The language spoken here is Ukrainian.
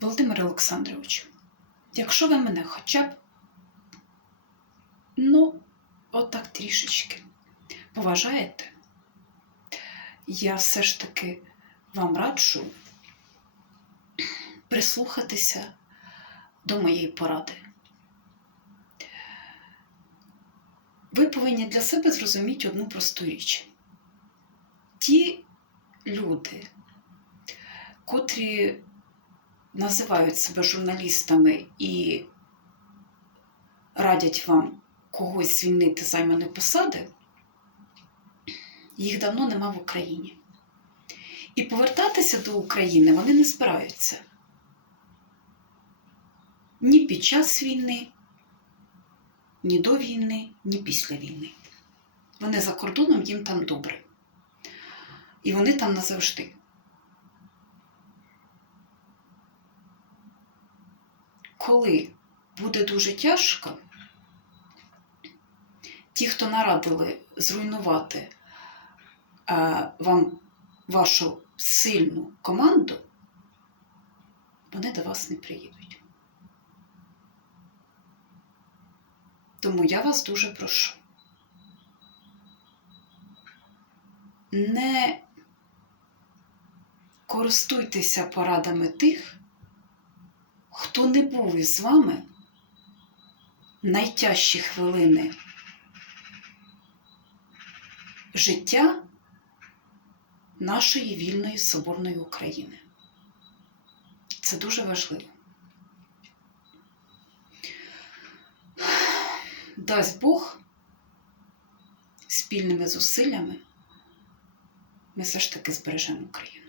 Володимир Олександрович, якщо ви мене хоча б, ну, отак трішечки поважаєте, я все ж таки вам раджу прислухатися до моєї поради. Ви повинні для себе зрозуміти одну просту річ. Ті люди, котрі називають себе журналістами і радять вам когось звільнити займаної посади, їх давно нема в Україні. І повертатися до України вони не збираються ні під час війни, ні до війни, ні після війни. Вони за кордоном їм там добре. І вони там назавжди. Коли буде дуже тяжко, ті, хто нарадили зруйнувати е, вам вашу сильну команду, вони до вас не приїдуть. Тому я вас дуже прошу. Не користуйтеся порадами тих, хто не був із вами найтяжчі хвилини життя нашої вільної соборної України. Це дуже важливо. Дасть Бог спільними зусиллями ми все ж таки збережемо Україну.